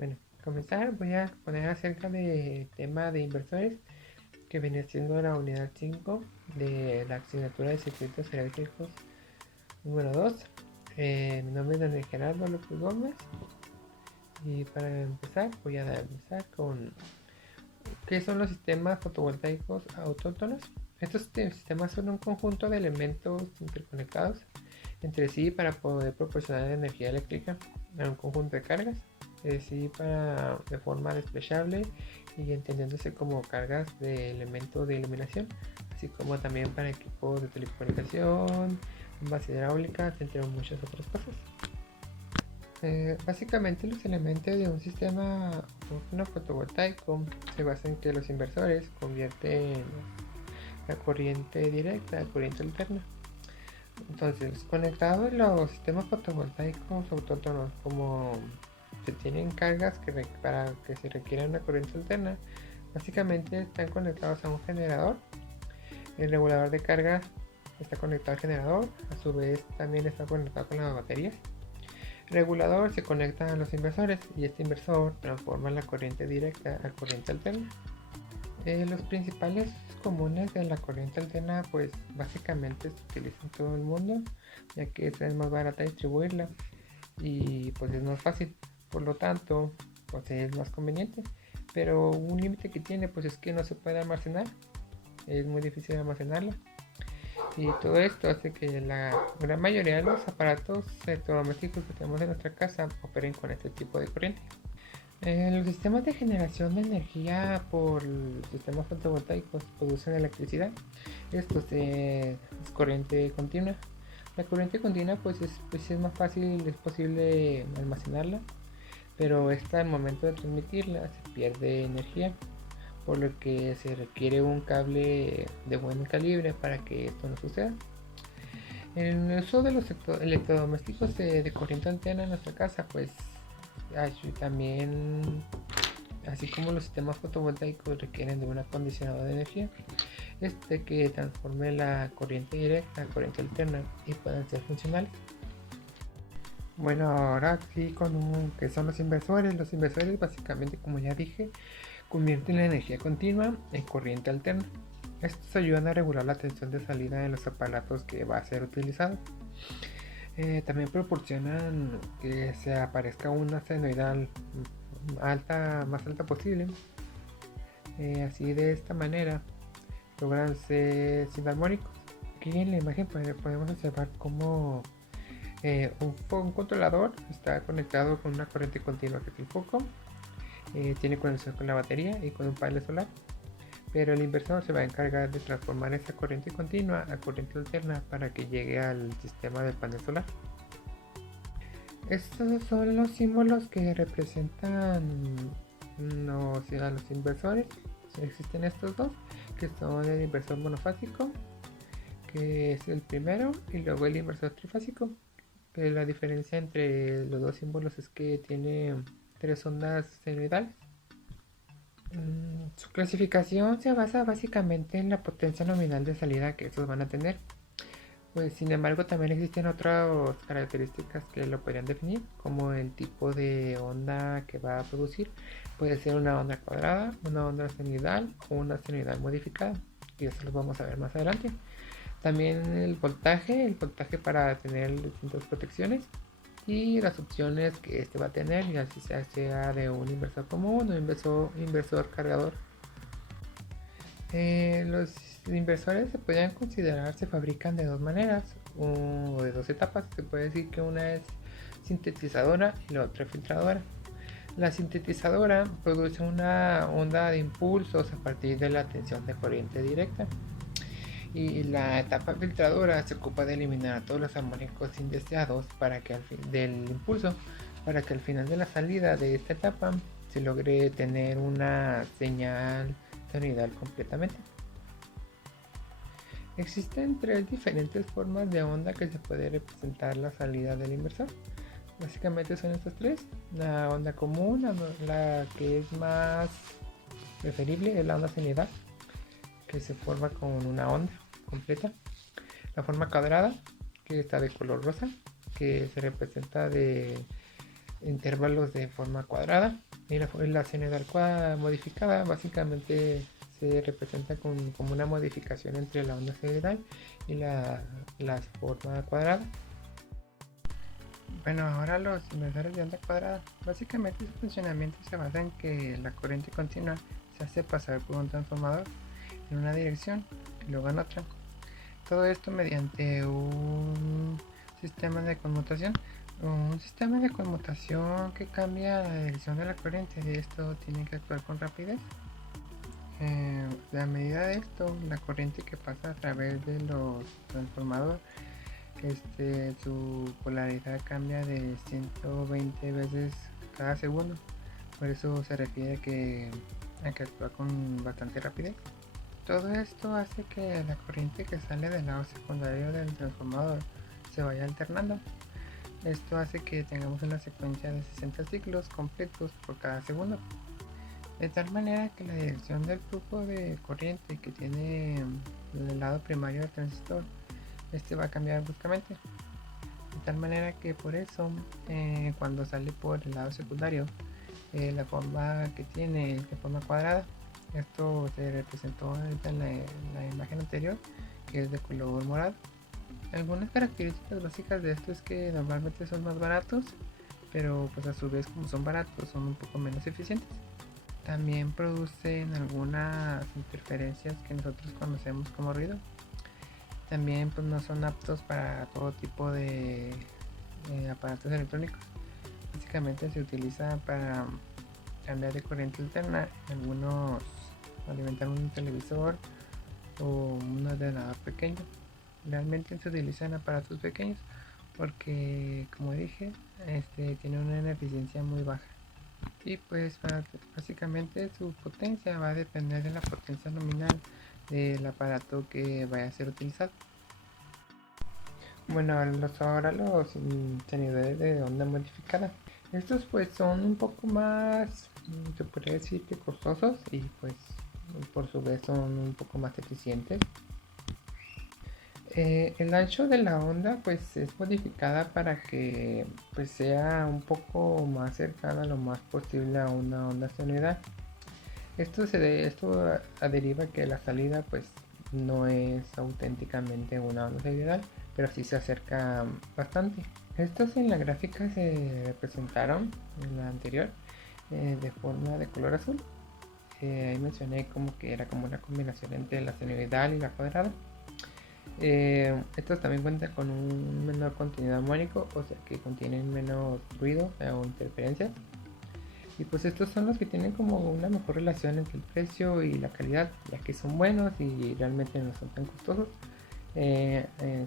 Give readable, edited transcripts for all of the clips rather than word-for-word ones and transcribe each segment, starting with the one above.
Bueno, comenzar voy a poner acerca del tema de inversores que viene siendo la unidad 5 de la asignatura de circuitos eléctricos número 2. Mi nombre es Daniel Gerardo López Gómez y para empezar voy a empezar con qué son los sistemas fotovoltaicos autóctonos. Estos sistemas son un conjunto de elementos interconectados entre sí para poder proporcionar energía eléctrica a un conjunto de cargas, de forma desplegable y entendiéndose como cargas de elementos de iluminación, así como también para equipos de telecomunicación, bombas hidráulicas, entre muchas otras cosas. Básicamente los elementos de un sistema fotovoltaico se basan en que los inversores convierten la corriente directa a corriente alterna. Entonces, conectados los sistemas fotovoltaicos autóctonos, como se tienen cargas para que se requiera una corriente alterna, básicamente están conectados a un generador. El regulador de cargas está conectado al generador, a su vez también está conectado con las baterías. El regulador se conecta a los inversores y este inversor transforma la corriente directa a corriente alterna. Los principales comunes de la corriente alterna pues básicamente se utilizan en todo el mundo, ya que es más barata distribuirla y pues es más fácil, por lo tanto pues es más conveniente, pero un límite que tiene pues es que no se puede almacenar, es muy difícil almacenarla. Y todo esto hace que la gran mayoría de los aparatos electrodomésticos que tenemos en nuestra casa operen con este tipo de corriente. Los sistemas de generación de energía por sistemas fotovoltaicos producen electricidad. Esto es corriente continua. La corriente continua pues es más fácil, es posible almacenarla, pero esta al momento de transmitirla se pierde energía, por lo que se requiere un cable de buen calibre para que esto no suceda. En el uso de los electrodomésticos de corriente alterna en nuestra casa, pues también, así como los sistemas fotovoltaicos requieren de un acondicionador de energía, que transforme la corriente directa a corriente alterna y puedan ser funcionales. Bueno, ahora sí con que son los inversores. Los inversores básicamente, como ya dije, convierten la energía continua en corriente alterna. Estos ayudan a regular la tensión de salida de los aparatos que va a ser utilizado. También proporcionan que se aparezca una senoidal más alta posible. Así de esta manera logran ser sinarmónicos. Aquí en la imagen podemos observar cómo un controlador está conectado con una corriente continua que es el foco. Tiene conexión con la batería y con un panel solar, pero el inversor se va a encargar de transformar esa corriente continua a corriente alterna para que llegue al sistema del panel solar. Estos son los símbolos que representan a los inversores. Existen estos dos, que son el inversor monofásico, que es el primero, y luego el inversor trifásico, que la diferencia entre los dos símbolos es que tiene 3 ondas senoidales. Su clasificación se basa básicamente en la potencia nominal de salida que estos van a tener. Pues sin embargo también existen otras características que lo podrían definir, como el tipo de onda que va a producir. Puede ser una onda cuadrada, una onda senoidal o una senoidal modificada, y eso lo vamos a ver más adelante. También el voltaje para tener distintas protecciones y las opciones que este va a tener, ya sea de un inversor común o inversor cargador. Los inversores se fabrican de dos maneras o de dos etapas. Se puede decir que una es sintetizadora y la otra filtradora. La sintetizadora produce una onda de impulsos a partir de la tensión de corriente directa, y la etapa filtradora se ocupa de eliminar todos los armónicos indeseados del impulso, para que al final de la salida de esta etapa se logre tener una señal senoidal completamente. Existen 3 diferentes formas de onda que se puede representar la salida del inversor. Básicamente son estas 3: la onda común, la que es más preferible es la onda senoidal, que se forma con una onda completa. La forma cuadrada, que está de color rosa, que se representa de intervalos de forma cuadrada. la sinusoidal modificada básicamente se representa como una modificación entre la onda sinusoidal y la forma cuadrada. Bueno, ahora los inversores de onda cuadrada, básicamente su funcionamiento se basa en que la corriente continua se hace pasar por un transformador en una dirección y luego en otra. Todo esto mediante un sistema de conmutación. Un sistema de conmutación que cambia la dirección de la corriente. De esto tiene que actuar con rapidez. A medida de esto, la corriente que pasa a través de los transformadores, su polaridad cambia de 120 veces cada segundo. Por eso se refiere a que actúa con bastante rapidez. Todo esto hace que la corriente que sale del lado secundario del transformador se vaya alternando. Esto hace que tengamos una secuencia de 60 ciclos completos por cada segundo, de tal manera que la dirección del flujo de corriente que tiene el lado primario del transistor va a cambiar bruscamente, de tal manera que por eso cuando sale por el lado secundario la forma que tiene es de forma cuadrada. Esto se representó en la imagen anterior, que es de color morado. Algunas características básicas de esto es que normalmente son más baratos, pero pues a su vez, como son baratos, son un poco menos eficientes. También producen algunas interferencias que nosotros conocemos como ruido. También pues no son aptos para todo tipo de aparatos electrónicos. Básicamente se utiliza para cambiar de corriente alterna, alimentar un televisor o un ordenador pequeño. Realmente se utilizan aparatos pequeños porque, como dije, tiene una eficiencia muy baja, y pues básicamente su potencia va a depender de la potencia nominal del aparato que vaya a ser utilizado. Bueno, ahora los tenedores de onda modificada. Estos pues son un poco más, se podría decir que costosos, y pues por su vez son un poco más eficientes. El ancho de la onda pues es modificada para que pues sea un poco más cercana lo más posible a una onda sinusoidal. Esto deriva que la salida pues no es auténticamente una onda sinusoidal, pero sí se acerca bastante. Estos en la gráfica se representaron en la anterior de forma de color azul. Ahí mencioné como que era como una combinación entre la sinusoidal y la cuadrada. Estos también cuentan con un menor contenido armónico, o sea que contienen menos ruido o interferencias. Y pues estos son los que tienen como una mejor relación entre el precio y la calidad, ya que son buenos y realmente no son tan costosos.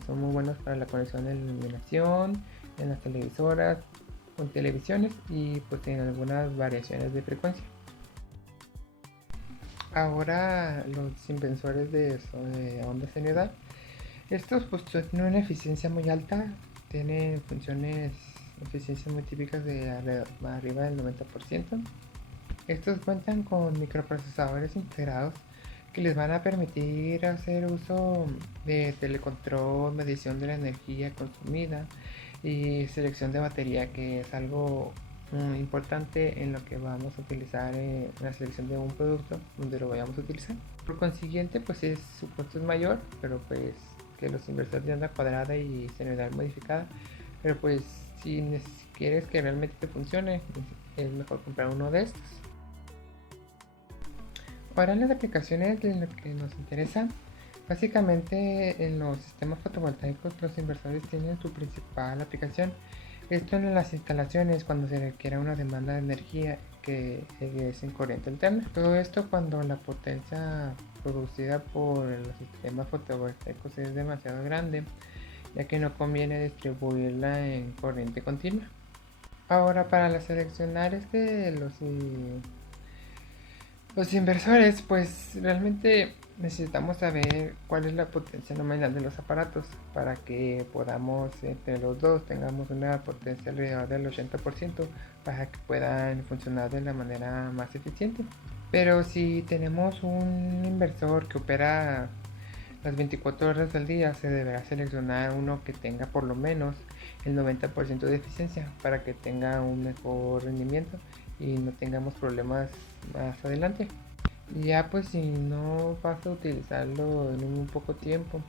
Son muy buenos para la conexión de la iluminación, en las televisoras, con televisiones, y pues en algunas variaciones de frecuencia. Ahora los inversores de onda sinusoidal. Estos pues tienen una eficiencia muy alta, tienen eficiencias muy típicas de arriba del 90%. Estos cuentan con microprocesadores integrados que les van a permitir hacer uso de telecontrol, medición de la energía consumida y selección de batería, que es algo importante en lo que vamos a utilizar en la selección de un producto donde lo vayamos a utilizar. Por consiguiente, pues su costo es mayor, pero pues que los inversores de onda cuadrada y sinusoidal modificada. Pero pues si quieres que realmente te funcione, es mejor comprar uno de estos. Ahora, en las aplicaciones de lo que nos interesa, básicamente en los sistemas fotovoltaicos los inversores tienen su principal aplicación. Esto en las instalaciones cuando se requiere una demanda de energía que es en corriente alterna. Todo esto cuando la potencia producida por los sistemas fotovoltaicos es demasiado grande, ya que no conviene distribuirla en corriente continua. Ahora, para seleccionar los inversores, pues realmente necesitamos saber cuál es la potencia nominal de los aparatos para que podamos, entre los dos, tengamos una potencia alrededor del 80% para que puedan funcionar de la manera más eficiente. Pero si tenemos un inversor que opera las 24 horas del día, se deberá seleccionar uno que tenga por lo menos el 90% de eficiencia para que tenga un mejor rendimiento y no tengamos problemas más adelante. Y ya pues si no vas a utilizarlo en un poco tiempo,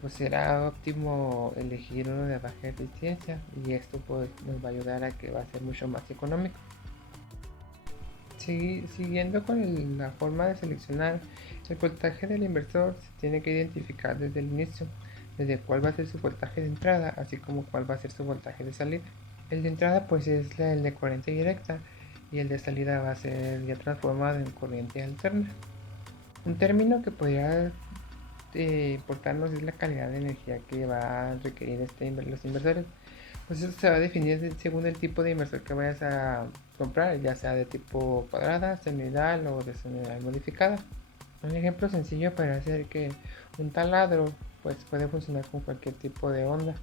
pues será óptimo elegir uno de baja eficiencia, y esto pues nos va a ayudar a que va a ser mucho más económico. Siguiendo con la forma de seleccionar el voltaje del inversor, se tiene que identificar desde el inicio, desde cuál va a ser su voltaje de entrada, así como cuál va a ser su voltaje de salida. El de entrada pues es el de corriente directa, y el de salida va a ser ya transformado en corriente alterna. Un término que podría importarnos es la calidad de energía que va a requerir los inversores. Pues eso se va a definir según el tipo de inversor que vayas a comprar, ya sea de tipo cuadrada, senoidal o de senoidal modificada. Un ejemplo sencillo para hacer que un taladro pues puede funcionar con cualquier tipo de onda,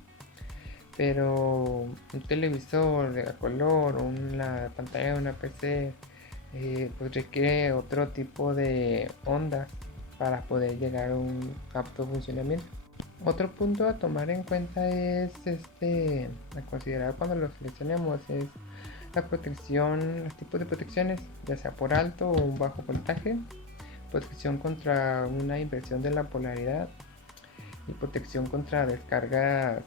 pero un televisor de color o una pantalla de una PC pues requiere otro tipo de ondas para poder llegar a un apto funcionamiento. Otro punto a tomar en cuenta es a considerar cuando lo seleccionemos es la protección, los tipos de protecciones, ya sea por alto o un bajo voltaje, protección contra una inversión de la polaridad y protección contra descargas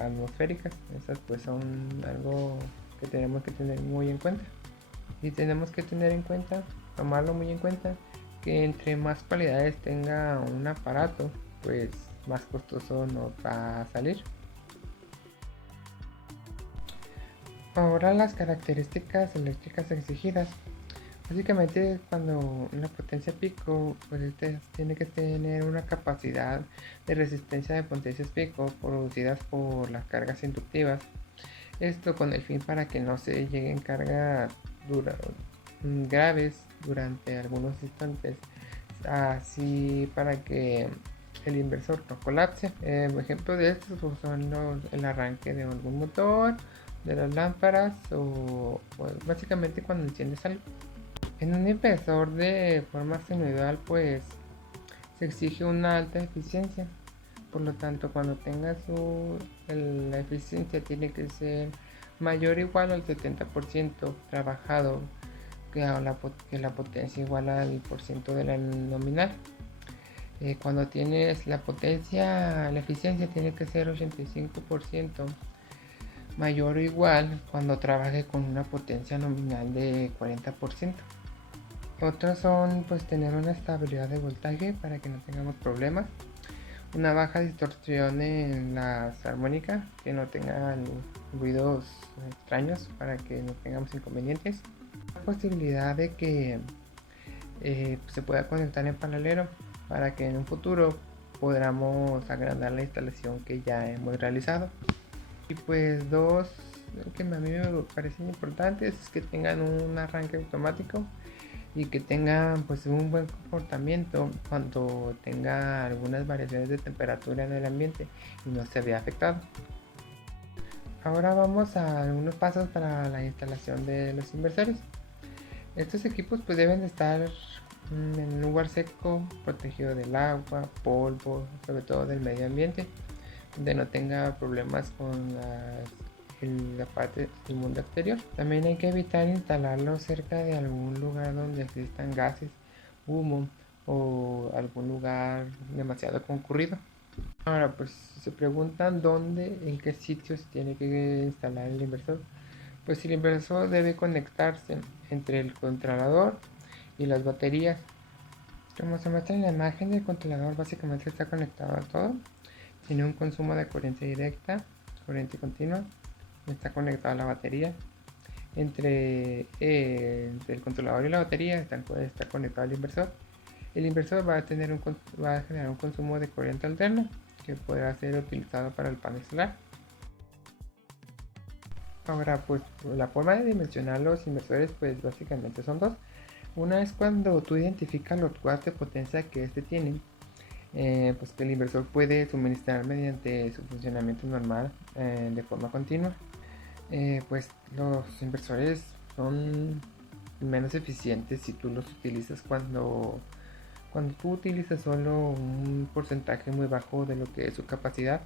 atmosféricas. Esas pues son algo que tenemos que tener muy en cuenta. Y tenemos que tener en cuenta, tomarlo muy en cuenta, que entre más cualidades tenga un aparato, pues más costoso nos va a salir. Ahora las características eléctricas exigidas. Básicamente cuando una potencia pico, pues tiene que tener una capacidad de resistencia de potencias pico producidas por las cargas inductivas. Esto con el fin para que no se lleguen cargas graves durante algunos instantes, así para que el inversor no colapse. Ejemplo de estos pues, son el arranque de algún motor, de las lámparas o básicamente cuando enciendes algo. En un inversor de forma senoidal pues se exige una alta eficiencia, por lo tanto cuando tengas la eficiencia tiene que ser mayor o igual al 70% trabajado, que la potencia igual al porciento de la nominal. Cuando tienes la eficiencia tiene que ser 85% mayor o igual cuando trabaje con una potencia nominal de 40%. Otros son pues tener una estabilidad de voltaje para que no tengamos problemas, una baja distorsión en las armónicas, que no tengan ruidos extraños para que no tengamos inconvenientes, la posibilidad de que se pueda conectar en paralelo para que en un futuro podamos agrandar la instalación que ya hemos realizado. Y pues dos que a mí me parecen importantes es que tengan un arranque automático y que tengan pues un buen comportamiento cuando tenga algunas variaciones de temperatura en el ambiente y no se vea afectado. Ahora vamos a algunos pasos para la instalación de los inversores. Estos equipos pues deben de estar en un lugar seco, protegido del agua, polvo, sobre todo del medio ambiente, donde no tenga problemas con la parte del mundo exterior. También hay que evitar instalarlo cerca de algún lugar donde existan gases, humo o algún lugar demasiado concurrido. Ahora pues se preguntan en qué sitio se tiene que instalar el inversor. Pues el inversor debe conectarse entre el controlador y las baterías. Como se muestra en la imagen, el controlador básicamente está conectado a todo. Tiene un consumo de corriente directa, corriente continua. Está conectado a la batería. Entre el controlador y la batería está conectado el inversor. El inversor va a generar un consumo de corriente alterna que podrá ser utilizado para el panel solar. Ahora pues la forma de dimensionar los inversores pues básicamente son dos. Una es cuando tú identificas los watts de potencia que tiene, pues que el inversor puede suministrar mediante su funcionamiento normal de forma continua. Pues los inversores son menos eficientes si tú los utilizas cuando tú utilizas solo un porcentaje muy bajo de lo que es su capacidad.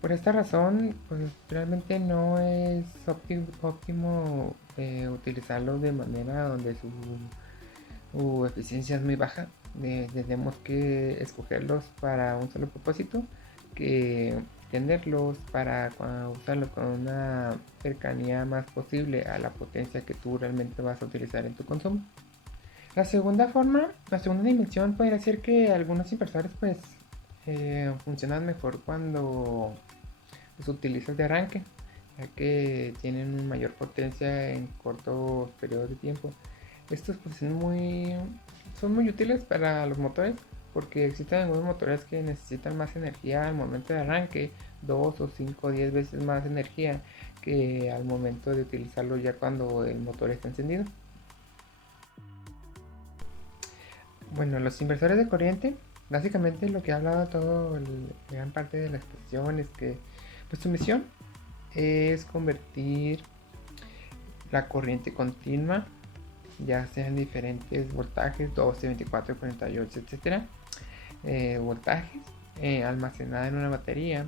Por esta razón, pues realmente no es óptimo utilizarlo de manera donde su eficiencia es muy baja. Tenemos que escogerlos para un solo propósito, que tenerlos para usarlos con una cercanía más posible a la potencia que tú realmente vas a utilizar en tu consumo. La segunda dimensión podría ser que algunos inversores pues funcionan mejor cuando los utilizas de arranque, ya que tienen mayor potencia en cortos periodos de tiempo. Estos pues son muy útiles para los motores, porque existen algunos motores que necesitan más energía al momento de arranque, 2 o 5 o 10 veces más energía que al momento de utilizarlo ya cuando el motor está encendido. Bueno, los inversores de corriente, básicamente lo que ha hablado gran parte de la exposición es que pues su misión es convertir la corriente continua, ya sean diferentes voltajes, 12, 24, 48, etcétera, voltajes, almacenada en una batería,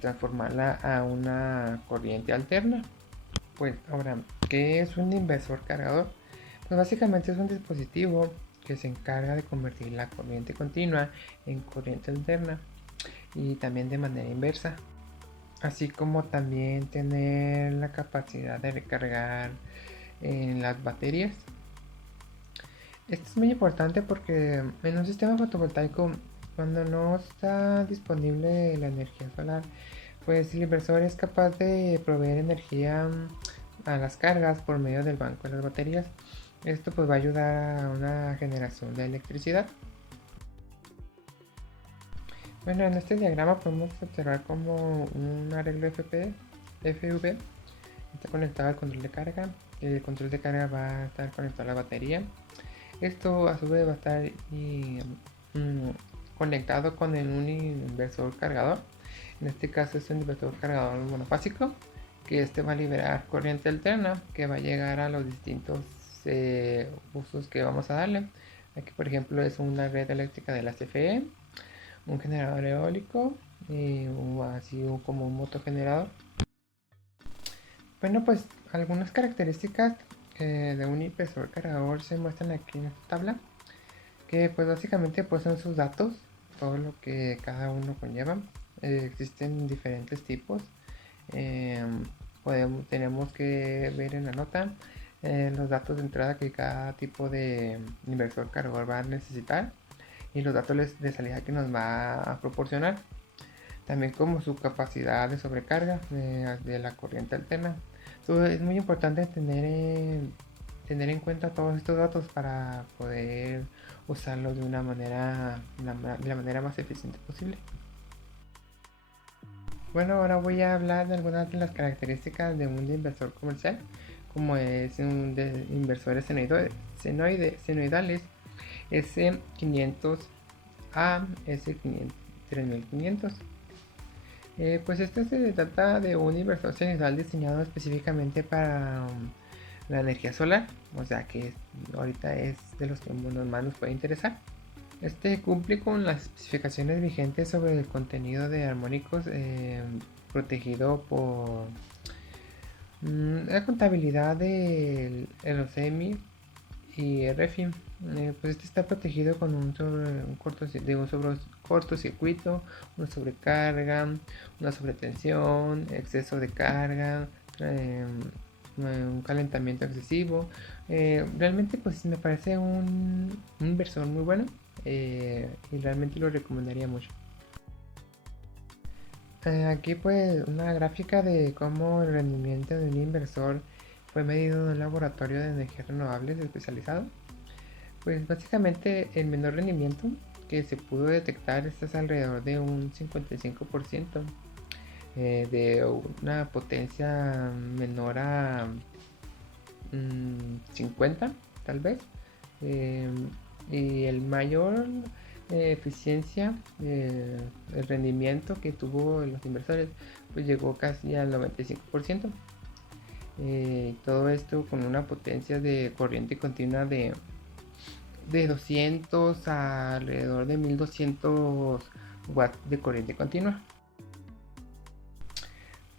transformarla a una corriente alterna. Pues ahora, ¿qué es un inversor cargador? Pues básicamente es un dispositivo que se encarga de convertir la corriente continua en corriente alterna y también de manera inversa, así como también tener la capacidad de recargar en las baterías. Esto es muy importante porque en un sistema fotovoltaico, cuando no está disponible la energía solar, pues el inversor es capaz de proveer energía a las cargas por medio del banco de las baterías. Esto pues va a ayudar a una generación de electricidad. Bueno, en este diagrama podemos observar como un arreglo FV está conectado al control de carga. El control de carga va a estar conectado a la batería. Esto a su vez va a estar conectado con un inversor cargador. En este caso es un inversor cargador monofásico, que este va a liberar corriente alterna que va a llegar a los distintos usos que vamos a darle. Aquí por ejemplo es una red eléctrica de la CFE, un generador eólico y así como un motogenerador. Bueno, pues algunas características de un inversor cargador se muestran aquí en esta tabla, que pues básicamente pues son sus datos, todo lo que cada uno conlleva. Existen diferentes tipos. Tenemos que ver en la nota los datos de entrada que cada tipo de inversor cargador va a necesitar y los datos de salida que nos va a proporcionar, también como su capacidad de sobrecarga de la corriente alterna. Entonces es muy importante tener en cuenta todos estos datos para poder usarlos de la manera más eficiente posible. Bueno, ahora voy a hablar de algunas de las características de un inversor comercial, como es un de inversores senoidales S500A, S3500. Pues este se trata de un inversor senoidal diseñado específicamente para la energía solar, o sea que ahorita es de los que más nos puede interesar. Este cumple con las especificaciones vigentes sobre el contenido de armónicos protegido por la contabilidad de LOCMI y RFIM. Pues este está protegido con un cortocircuito, una sobrecarga, una sobretensión, exceso de carga, un calentamiento excesivo. Realmente pues me parece un inversor muy bueno, y realmente lo recomendaría mucho. Aquí pues una gráfica de cómo el rendimiento de un inversor fue medido en un laboratorio de energías renovables especializado. Pues básicamente el menor rendimiento que se pudo detectar es alrededor de un 55%, de una potencia menor a 50 tal vez, y el mayor eficiencia, el rendimiento que tuvo los inversores pues llegó casi al 95%. Todo esto con una potencia de corriente continua de 200 a alrededor de 1200 watts de corriente continua.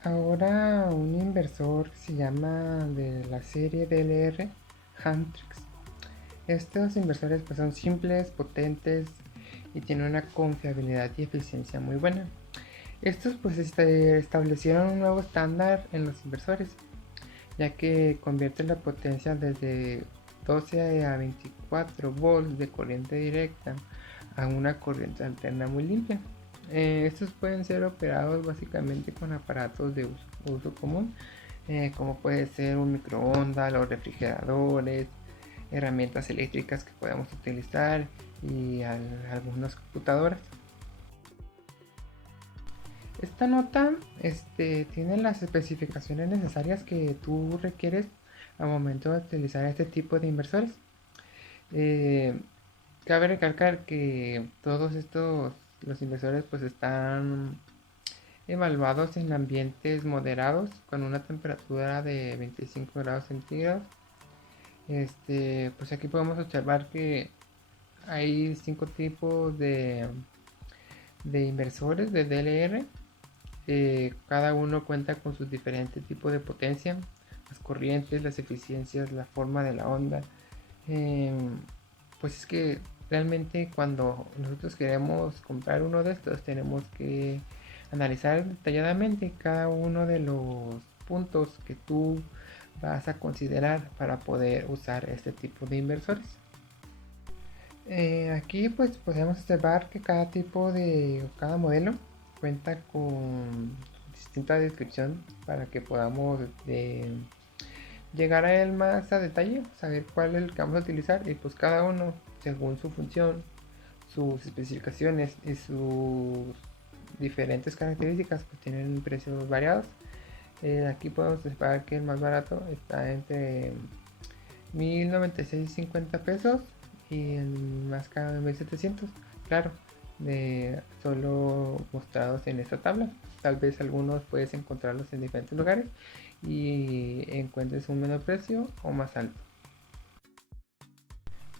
Ahora un inversor que se llama de la serie DLR, Huntrix. Estos inversores pues son simples, potentes y tienen una confiabilidad y eficiencia muy buena. Estos pues establecieron un nuevo estándar en los inversores, ya que convierte la potencia desde 12 a 24 volts de corriente directa a una corriente alterna muy limpia. Estos pueden ser operados básicamente con aparatos de uso común, como puede ser un microondas, los refrigeradores, herramientas eléctricas que podemos utilizar y algunas computadoras. Esta nota tiene las especificaciones necesarias que tú requieres al momento de utilizar este tipo de inversores. Eh, Cabe recalcar que todos los inversores pues están evaluados en ambientes moderados con una temperatura de 25 grados centígrados. Pues aquí podemos observar que hay 5 tipos de inversores de DLR. Cada uno cuenta con sus diferentes tipos de potencia, las corrientes, las eficiencias, la forma de la onda. Pues es que realmente cuando nosotros queremos comprar uno de estos tenemos que analizar detalladamente cada uno de los puntos que tú vas a considerar para poder usar este tipo de inversores. Aquí pues podemos observar que cada modelo cuenta con distinta descripción para que podamos llegar a él más a detalle, saber cuál es el que vamos a utilizar y pues cada uno según su función, sus especificaciones y sus diferentes características pues tienen precios variados. Aquí podemos observar que el más barato está entre 1096.50 pesos y el más caro de 1700, claro, solo mostrados en esta tabla. Tal vez algunos puedes encontrarlos en diferentes lugares y encuentres un menor precio o más alto.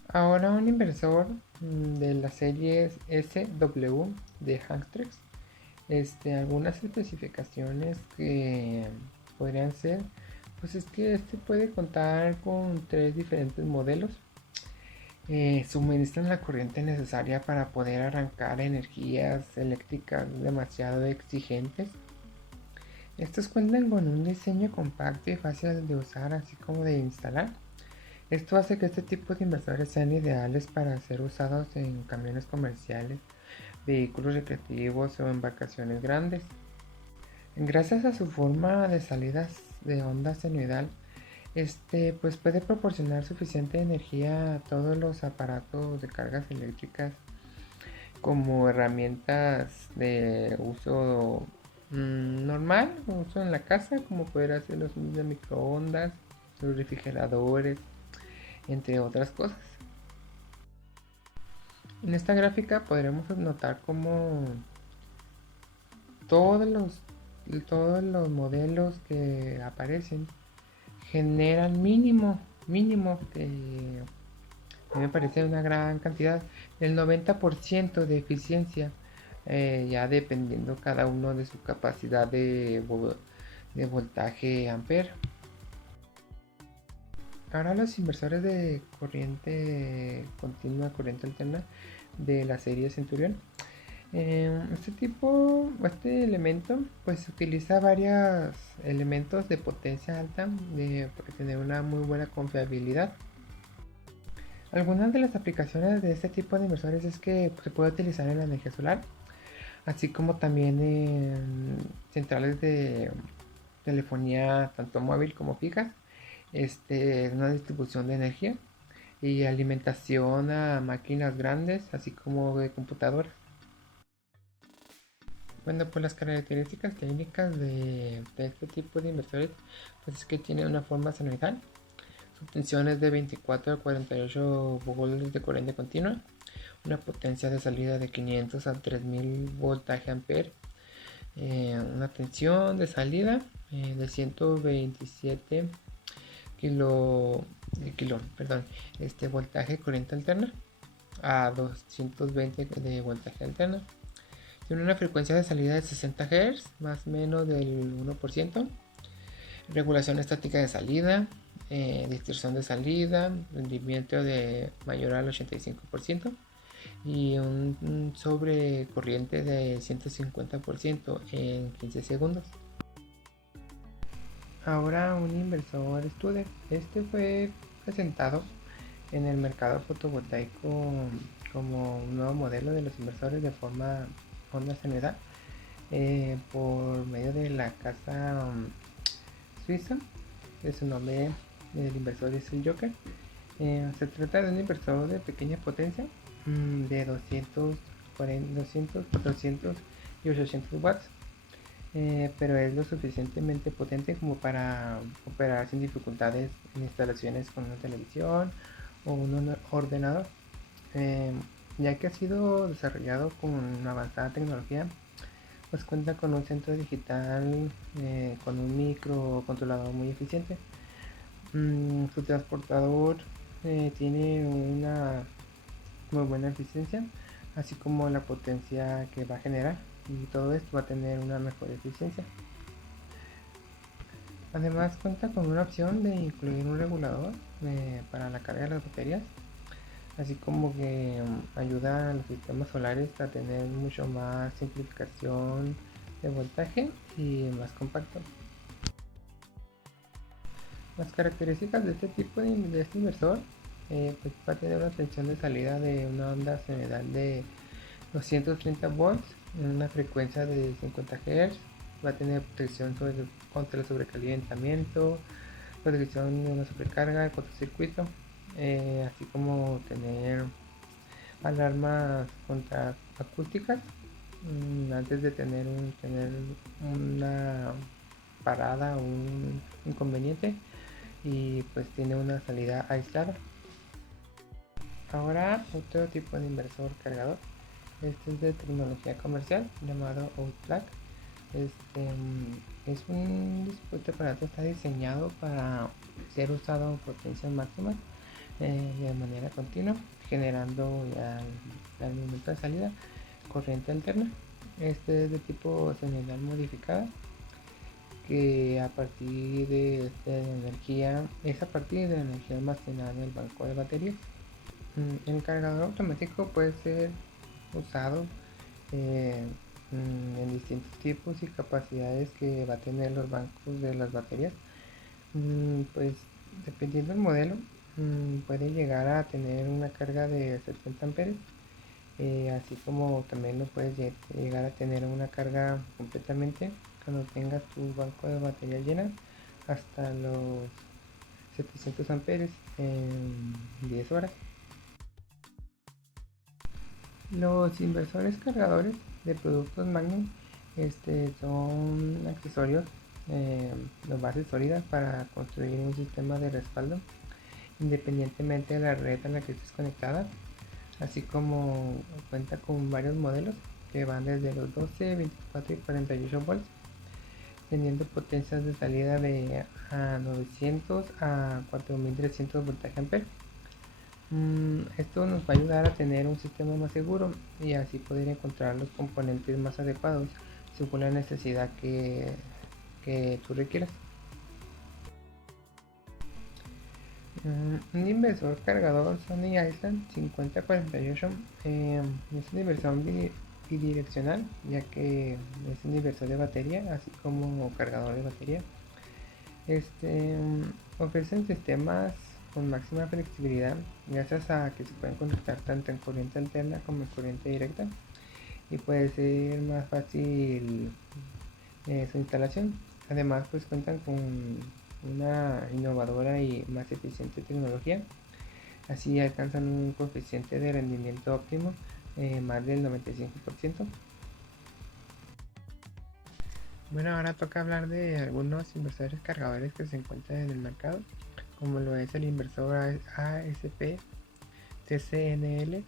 Ahora un inversor de las series SW de Huntrix, algunas especificaciones que podrían ser, pues es que este puede contar con 3 diferentes modelos. Suministran la corriente necesaria para poder arrancar energías eléctricas demasiado exigentes. Estos cuentan con un diseño compacto y fácil de usar, así como de instalar. Esto hace que este tipo de inversores sean ideales para ser usados en camiones comerciales, vehículos recreativos o embarcaciones grandes. Gracias a su forma de salidas de onda senoidal, pues puede proporcionar suficiente energía a todos los aparatos de cargas eléctricas como herramientas de uso normal, uso en la casa, como poder hacer los de microondas, los refrigeradores, entre otras cosas. En esta gráfica podremos notar cómo todos los modelos que aparecen generan mínimo que a mí me parece una gran cantidad, el 90% de eficiencia, ya dependiendo cada uno de su capacidad de voltaje ampere. Ahora los inversores de corriente continua, corriente alterna de la serie Centurion. Este elemento pues utiliza varios elementos de potencia alta para tener una muy buena confiabilidad. Algunas de las aplicaciones de este tipo de inversores es que se puede utilizar en la energía solar, así como también en centrales de telefonía tanto móvil como fija, una distribución de energía y alimentación a máquinas grandes, así como de computadoras. Bueno, pues las características técnicas de este tipo de inversores pues es que tiene una forma senoidal. Su tensión es de 24 a 48 volts de corriente continua, una potencia de salida de 500 a 3000 voltaje ampere, una tensión de salida de 127 voltaje corriente alterna a 220 de voltaje alterna Tiene una frecuencia de salida de 60 Hz, más o menos del 1%. Regulación estática de salida, distorsión de salida, rendimiento de mayor al 85% y un sobrecorriente de 150% en 15 segundos. Ahora un inversor Studer. Este fue presentado en el mercado fotovoltaico como un nuevo modelo de los inversores de forma onda CNDA por medio de la casa suiza. De su nombre del inversor es el Joker. Se trata de un inversor de pequeña potencia de 200, 400 y 800 watts, pero es lo suficientemente potente como para operar sin dificultades en instalaciones con una televisión o un ordenador, ya que ha sido desarrollado con una avanzada tecnología. Pues cuenta con un centro digital con un microcontrolador muy eficiente. Su transportador tiene una muy buena eficiencia, así como la potencia que va a generar, y todo esto va a tener una mejor eficiencia. Además cuenta con una opción de incluir un regulador para la carga de las baterías, así como que ayuda a los sistemas solares a tener mucho más simplificación de voltaje y más compacto. Las características de este tipo de este inversor, pues va a tener una tensión de salida de una onda general de 230 volts en una frecuencia de 50 Hz. Va a tener protección contra el sobrecalentamiento, protección de una sobrecarga de cortocircuito, así como tener alarmas contra acústicas antes de tener una parada o un inconveniente, y pues tiene una salida aislada. Ahora otro tipo de inversor cargador. Este es de tecnología comercial llamado Outplug. Es este aparato está diseñado para ser usado a potencias máximas de manera continua, generando al momento de salida corriente alterna. Este es de tipo señal modificada, que a partir de energía almacenada en el banco de baterías. El cargador automático puede ser usado en distintos tipos y capacidades que va a tener los bancos de las baterías. Pues dependiendo del modelo, puede llegar a tener una carga de 70 amperes, así como también lo puedes llegar a tener una carga completamente cuando tengas tu banco de batería llena hasta los 700 amperes en 10 horas. Los inversores cargadores de productos Magnum son accesorios de base sólida para construir un sistema de respaldo independientemente de la red a la que estés conectada, así como cuenta con varios modelos que van desde los 12, 24 y 48 volts, teniendo potencias de salida de 900 a 4300 voltaje amperes. Esto nos va a ayudar a tener un sistema más seguro y así poder encontrar los componentes más adecuados según la necesidad que tú requieras. Un inversor cargador Sony Island 5048 es un inversor bidireccional, ya que es un inversor de batería así como cargador de batería. Ofrecen sistemas con máxima flexibilidad gracias a que se pueden conectar tanto en corriente alterna como en corriente directa, y puede ser más fácil su instalación. Además pues cuentan con una innovadora y más eficiente tecnología, así alcanzan un coeficiente de rendimiento óptimo más del 95%. Bueno, ahora toca hablar de algunos inversores cargadores que se encuentran en el mercado, como lo es el inversor ASP TCNL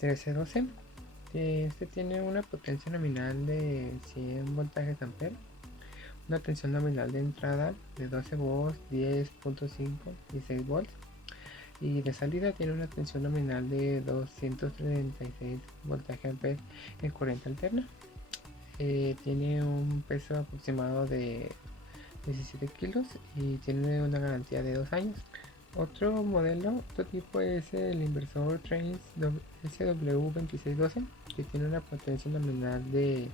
1312. Este tiene una potencia nominal de 100 voltajes amperes, una tensión nominal de entrada de 12 volts, 10.5 y 6 volts, y de salida tiene una tensión nominal de 236 voltaje amperes en corriente alterna. Tiene un peso aproximado de 17 kilos y tiene una garantía de 2 años. Otro tipo es el inversor Trains SW2612, que tiene una potencia nominal de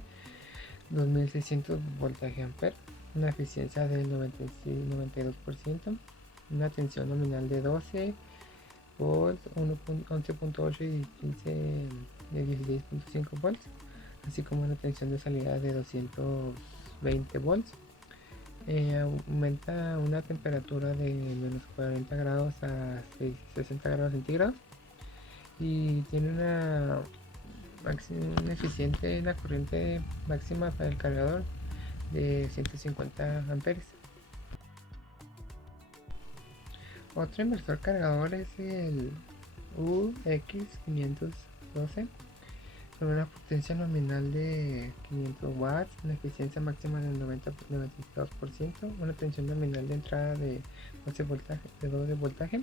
2600 voltaje amperes, una eficiencia del 92%, una tensión nominal de 12 volts, 11.8 y 15 de 16.5 volts, así como una tensión de salida de 220 volts. Aumenta una temperatura de menos 40 grados a 60 grados centígrados y tiene una corriente máxima para el cargador de 150 amperes. Otro inversor cargador es el UX512 con una potencia nominal de 500 watts, una eficiencia máxima del 92%, una tensión nominal de entrada de 12 voltaje,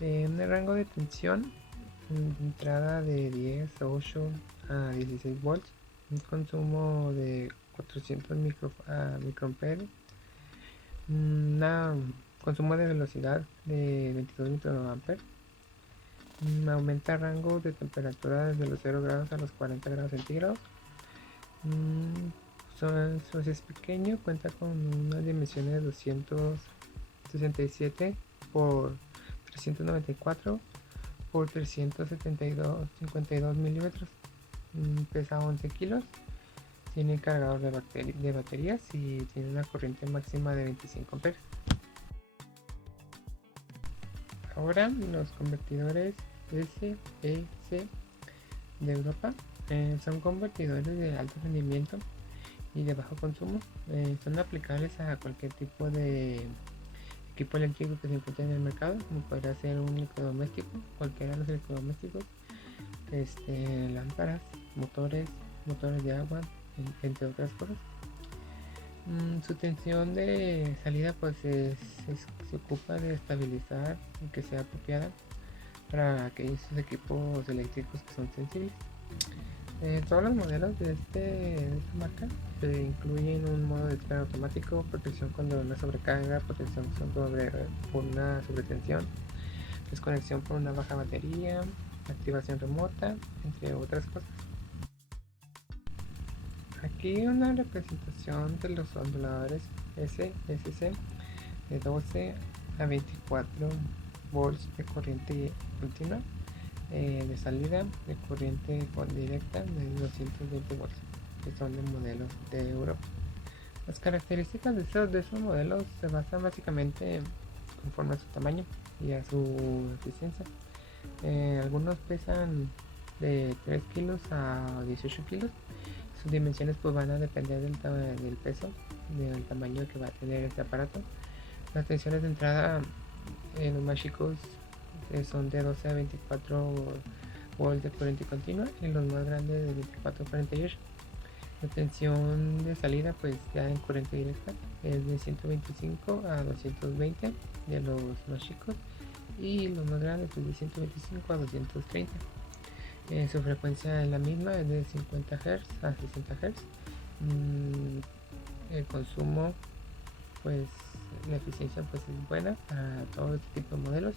un rango de tensión de entrada de 10, 8 a 16 volts, un consumo de 400 microamperes, un consumo de velocidad de 22 microamperes. Aumenta el rango de temperatura desde los 0 grados a los 40 grados centígrados. Es pequeño, cuenta con unas dimensiones de 267 por 394 por 352 milímetros. Pesa 11 kilos. Tiene cargador de baterías y tiene una corriente máxima de 25 amperes. Ahora los convertidores SEC de Europa son convertidores de alto rendimiento y de bajo consumo. Son aplicables a cualquier tipo de equipo eléctrico que se encuentre en el mercado, como podría ser un electrodoméstico, cualquiera de los electrodomésticos, lámparas, motores de agua, entre otras cosas. Su tensión de salida pues se ocupa de estabilizar y que sea apropiada para aquellos equipos eléctricos que son sensibles. Todos los modelos de esta marca incluyen un modo de descarga automático, protección contra una sobrecarga, protección por una sobretensión, desconexión por una baja batería, activación remota, entre otras cosas. Aquí una representación de los onduladores SSC de 12 a 24 volts de corriente continua, de salida de corriente directa de 220 volts, que son de modelos de Europa. Las características de esos modelos se basan básicamente conforme a su tamaño y a su eficiencia. Algunos pesan de 3 kilos a 18 kilos. Sus dimensiones pues van a depender del peso, del tamaño que va a tener este aparato. Las tensiones de entrada, los más chicos son de 12 a 24 volts de corriente continua y los más grandes de 24 a 48. La tensión de salida pues ya en corriente directa es de 125 a 220 de los más chicos y los más grandes pues de 125 a 230. Su frecuencia es la misma, es de 50 Hz a 60 Hz. El consumo, pues la eficiencia pues es buena para todo este tipo de modelos.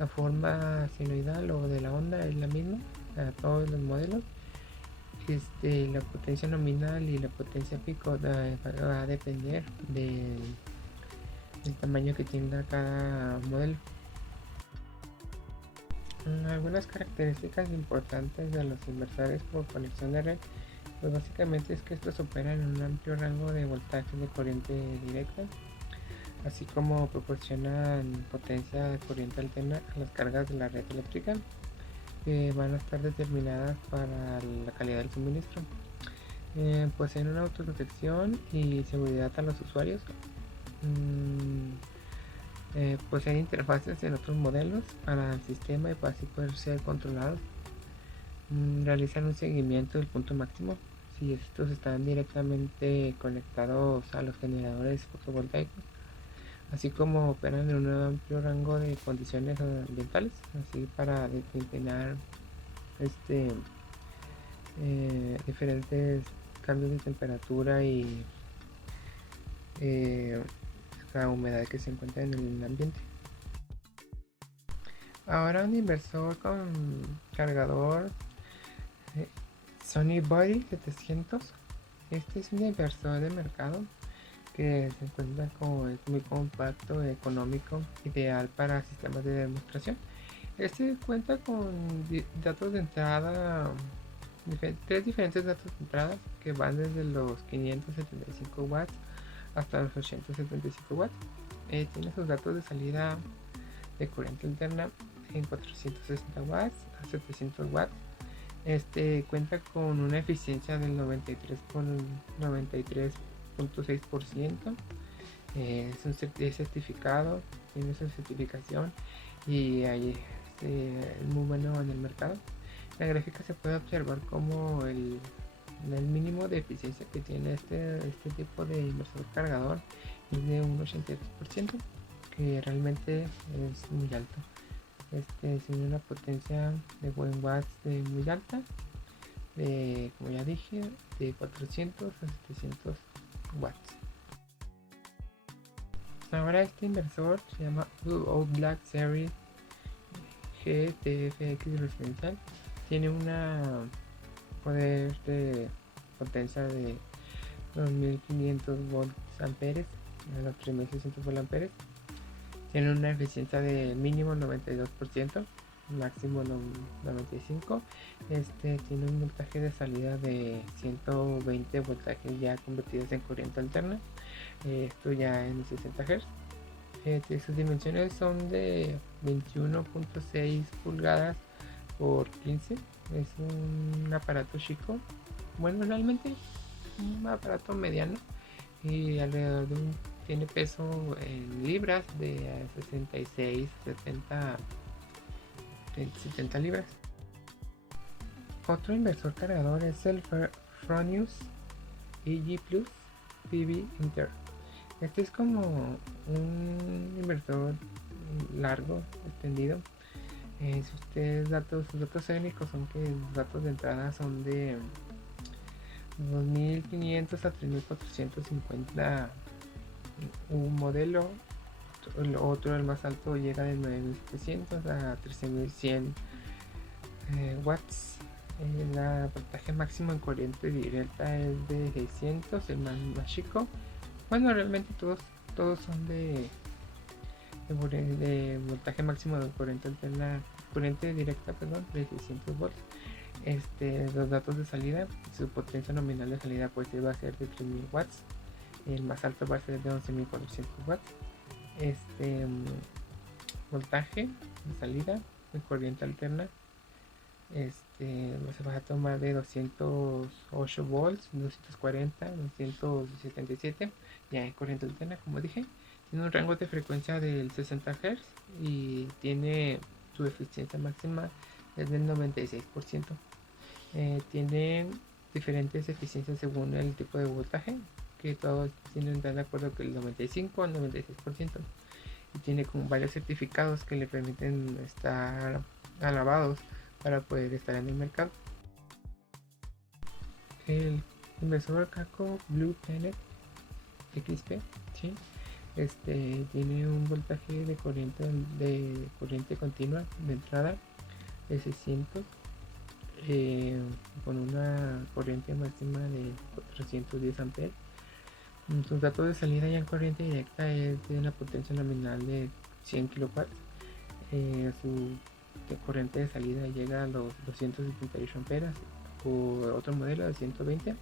La forma sinusoidal o de la onda es la misma para todos los modelos. La potencia nominal y la potencia pico va a depender del tamaño que tenga cada modelo. Algunas características importantes de los inversores por conexión de red, pues básicamente es que estos operan en un amplio rango de voltaje de corriente directa, así como proporcionan potencia de corriente alterna a las cargas de la red eléctrica, que van a estar determinadas para la calidad del suministro. Poseen una autoprotección y seguridad a los usuarios. Poseen interfaces en otros modelos para el sistema y para así poder ser controlados. Realizan un seguimiento del punto máximo si estos están directamente conectados a los generadores fotovoltaicos. así como operan en un amplio rango de condiciones ambientales, así para determinar este diferentes cambios de temperatura y la humedad que se encuentra en el ambiente. Ahora un inversor con cargador Sony Body 700. Este es un inversor de mercado que se encuentra como es muy compacto, económico, ideal para sistemas de demostración. Este cuenta con datos de entrada, tres diferentes datos de entrada que van desde los 575 watts hasta los 875 watts. Tiene sus datos de salida de corriente alterna en 460 watts a 700 watts. Cuenta con una eficiencia del 93.6%. Es certificado, tiene su certificación y es muy bueno en el mercado. En la gráfica se puede observar como el mínimo de eficiencia que tiene este tipo de inversor cargador es de un 83%, que realmente es muy alto. Tiene una potencia de buen watts muy alta, como ya dije, de 400 a 700 watts. Ahora este inversor se llama Blue Oak Black Series GTFX residencial. Tiene una poder de potencia de 2500 volts amperes a los 3600 volt amperes. Tiene una eficiencia de mínimo 92%, máximo 95%. Tiene un voltaje de salida de 120 voltajes ya convertidos en corriente alterna. Esto ya en 60 Hz. Sus dimensiones son de 21.6 pulgadas por 15. Es un aparato chico. Bueno, realmente un aparato mediano y alrededor de tiene peso en libras de 66, 70 libras. Otro inversor cargador es el Fronius EG Plus PV Inter. Este es como un inversor largo, extendido. Sus datos técnicos son que los datos de entrada son de 2500 a 3450 un modelo. El otro, el más alto, llega de 9700 a 13100 watts. El voltaje máximo en corriente directa es de 600, el más chico. Bueno, realmente todos son de voltaje máximo de corriente alterna, corriente directa, de 600 volts. Los datos de salida, su potencia nominal de salida pues va a ser de 3000 watts. El más alto va a ser de 11400 watts. Voltaje de salida de corriente alterna, se va a tomar de 208 volts, 240, 277, ya en corriente alterna, como dije. Tiene un rango de frecuencia del 60 Hz y tiene su eficiencia máxima desde el 96%. Tiene diferentes eficiencias según el tipo de voltaje, que todos tienen de acuerdo que el 95 al 96%, y tiene como varios certificados que le permiten estar alabados para poder estar en el mercado. El inversor Kako Blue Planet XP, ¿sí? Tiene un voltaje de corriente continua de entrada de 600, con una corriente máxima de 410 amperes. Sus datos de salida ya en corriente directa es de una potencia nominal de 100 kilowatts. Su corriente de salida llega a los 278 amperes por otro modelo de 120.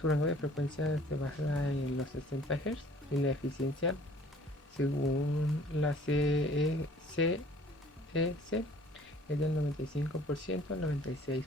Su rango de frecuencia se basa en los 60 Hz y la eficiencia, según la CEC, es del 95% al 96%.